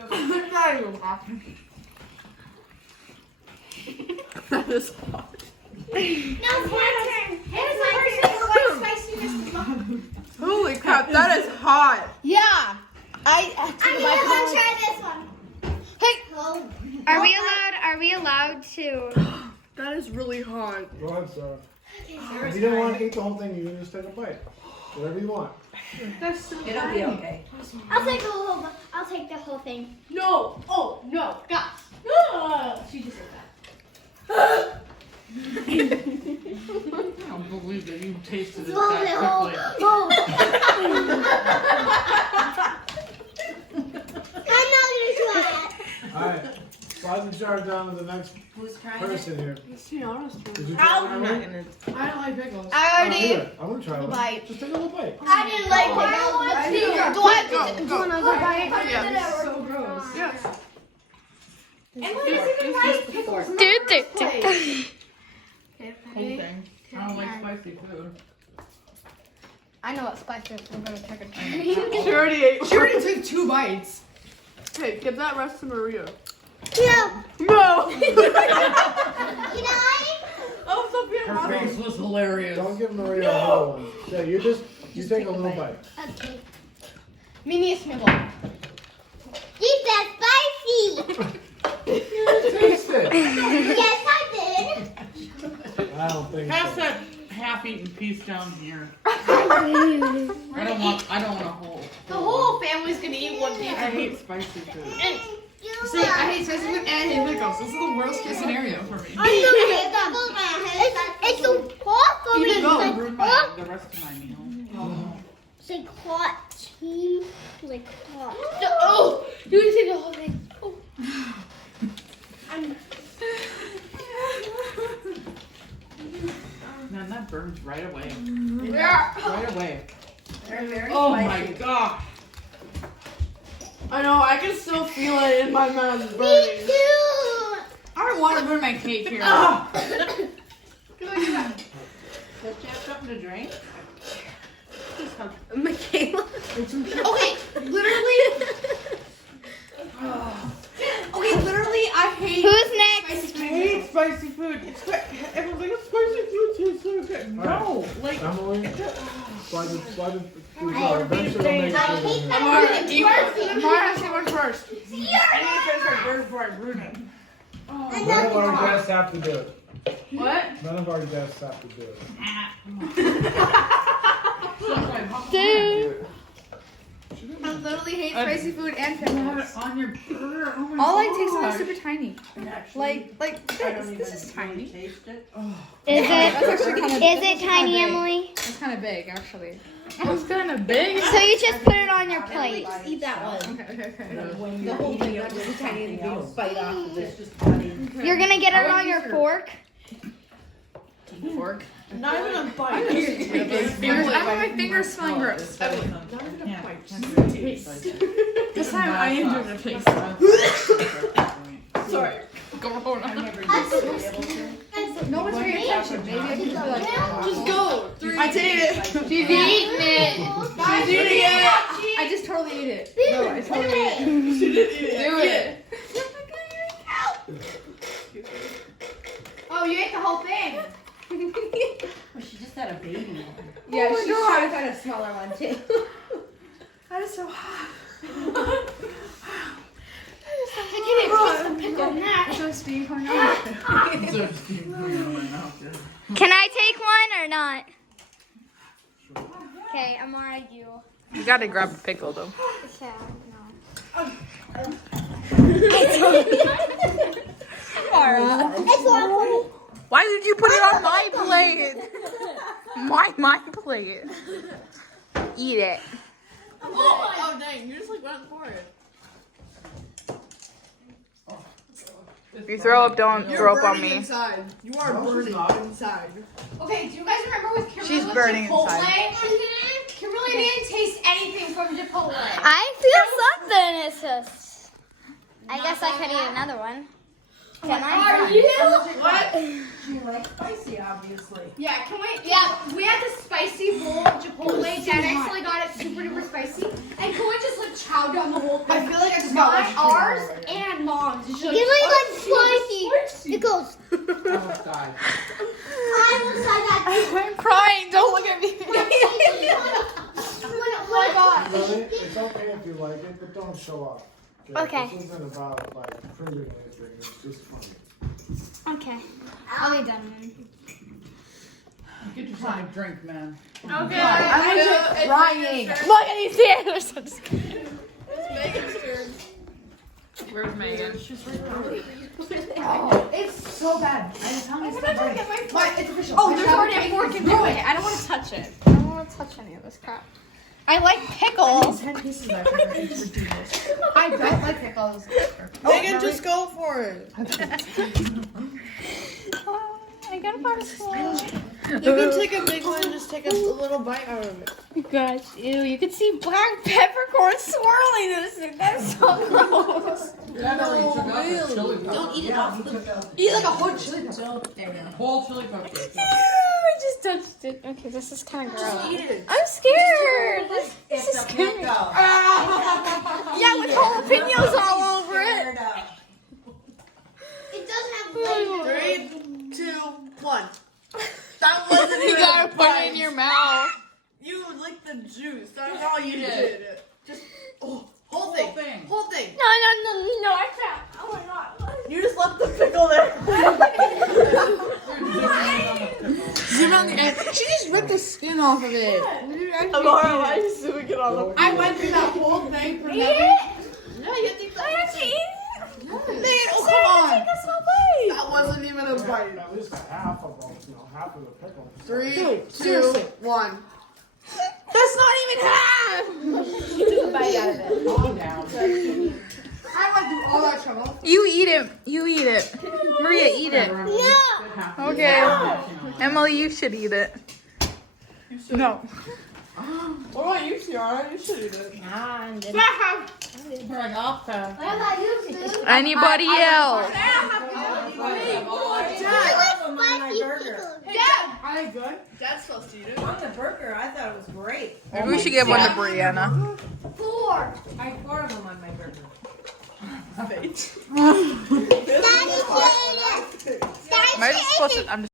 not even laughing. That is hot. No, it's my turn. It's my turn. Holy crap, that is hot. Yeah. I'm gonna try this one. Hey. Are we allowed to? That is really hot. Go ahead, Sarah. If you don't want to eat the whole thing, you can just take a bite. Whatever you want. That's so It'll be okay. I'll take the whole thing. No. Oh no, gosh. She just said that. I don't believe that you tasted it Swallow that it whole. I'm not gonna try it. Alright. Slide the jar down to the next Who's trying it? person here. Let's see, honest. Did you try it, Emily? I don't like pickles. I I already. want to try one. Bite. Just take a little bite. I didn't like it. Do I have to do another bite? Yeah, it's so gross. Yes. And what is even like pickles? Dude. Whole thing. I don't like spicy food. I know what spice is. I'm gonna check it. She already ate. She already took 2 bites. Hey, give that rest to Maria. No. No! You know what? Oh, Sophia, Her face was hilarious. Don't give Maria a whole one. Yeah, you take a little bite. Okay. Mini smibble. Eat that spicy. Taste it. Yes, I did. I don't think Pass so. that half-eaten piece down here. I don't want a whole. The whole family's gonna eat one piece. I hate spicy food. See, I hate spicy food and I hate pickles. This is the worst case scenario for me. It's so hot for me. Even though It's Ruin like hot. the rest of my meal. It's like hot cheese. Like hot. Oh, you can take the whole thing. Oh. Man, that burns right away. Yeah. Right away. They're very Oh spicy. my god. I know, I can still feel it in my mouth Me burning. too. I don't want to burn my cake here. Did you have something to drink? Michaela. Okay, literally. Okay, literally, I hate Who's next? spicy food. I hate spicy food. Everyone's like, spicy food tastes so good. No, like, Emily, slide the food I jar. Eventually it'll make I it. hate that. Amara, It's you worse. Amara, say one first. I need to finish my burger before I ruin it. None of our guests have to do it. What? None of our guests have to do it. Dude. I literally hate spicy food and You have pickles. it on your burger. Oh my All I god. taste is super tiny. Actually, Like I don't this. This even is tiny. taste it. Is That's it? actually kind of. Is it tiny, Emily? It's kind of big, actually. It's kind of big. So you just put it on your plate. Just eat that one. Okay. When The you're whole eating thing, it not just with a tiny something little else, bite off of it's it. just cutting. You're gonna get it I on would your use fork. Fork. Not even a bite. I don't want my fingers smelling gross. Not even a bite. Just a taste. This time I enjoyed the taste. Sorry. Go on. I never used to be able to. No one's paying attention. Maybe I can just be like, Just go. I take it. she's eating it. She's eating it. I just totally ate it. No, I totally ate it. She did eat it. Do it. Oh, you ate the whole thing. Well, she just had a baby one. Yeah, she should have had a smaller one too. That is so hot. I can't taste the pickle now. So steam coming out. So it's being put in my mouth, yeah. Can I take one or not? Okay, Amara, you. You gotta grab a pickle though. Yeah, Why did you put it on my plate? My plate. Eat it. Oh dang, you just like went for it. If you throw up, don't throw up on me. Inside. You are burning inside. Okay, do you guys remember with Kimberly She's with burning Chipotle? inside. Kimberly didn't taste anything from Chipotle. I feel something. It's just. I guess I could eat another one. Can I? Are you? What? She likes spicy, obviously. Yeah, can we? Yeah, we had the spicy bowl of Chipotle. Dad actually got it super duper spicy. And can we just like chow chow down the whole thing. I feel like I just got like Ours and mom's. It's Give just me like spicy. Pickles. Oh, God. I will say that. I'm crying. Don't look at me. Oh my god. Really? It's okay if you like it, but don't show off. Okay. This isn't about like proving anything. It's just funny. Okay. I'll be done then. Get yourself a drink, man. Okay. I'm legit crying. Look at these tears. I'm just kidding. It's Megan's turn. Where's Megan? Oh, it's so bad. I just tell me it's not right. It's official. Oh, there's already a fork and knife. I don't want to touch it. I don't want to touch any of this crap. I like pickles. 10 pieces I forgot. It's ridiculous. I don't like pickles. Megan, just go for it. I gotta go to school. You can take a big one, just take a little bite out of it. Gosh, ew, you can see black peppercorn swirling this thing. That's so gross. Don't eat it off the Eat like a whole chili pepper. Whole chili pepper. I just touched it. Okay, this is kind of gross. eat it. I'm scared. This is scary. Yeah, with jalapenos all over it. It doesn't have flavor. 3, 2, 1. That wasn't You even gotta a put bite. it in your mouth. You licked the juice. That's all you did. Just whole thing. Whole thing. No, I can't. Oh my god. You just left the pickle there. Zoom on the end. She just ripped the skin off of it. Amara, why are you zooming it on the I went through that whole thing for nothing. No, you have to eat I have to eat it. Man, oh, come on. Take a small bite. That wasn't even a bite. At least half of them, half of the pickle. 3, 2, seriously. 1. That's not even half. Calm down. I went through all that trouble. You eat it. You eat it. Maria, eat it. Okay. Emily, you should eat it. No. What about you, Tiara? You should eat it. We're like off the. What about you, Sue? Anybody else? Are they good? Dad's supposed to eat it. On the burger, I thought it was great. Maybe we should give one to Brianna. 4. I had 4 of them on my burger. Daddy, Am I supposed to? I'm just